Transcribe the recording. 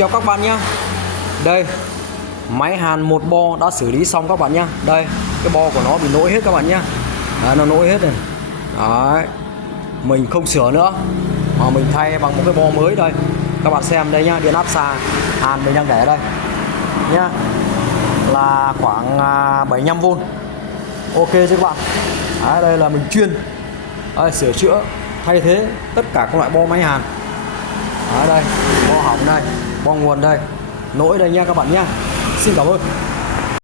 chào các bạn nhé. Đây, máy hàn một bo đã xử lý xong các bạn nhé. Đây, cái bo của nó bị nỗi hết các bạn nhé. Đấy, nó nỗi hết rồi. Đấy, mình không sửa nữa mà mình thay bằng một cái bo mới đây. Các bạn xem đây nhá, điện áp xa hàn mình đang để ở đây nhá, là khoảng 75V. Ok chứ các bạn. Đấy, đây là mình chuyên sửa chữa thay thế tất cả các loại bo máy hàn. Ở đây bo hỏng đây, bo nguồn đây, nỗi đây nha các bạn nhá. Xin cảm ơn.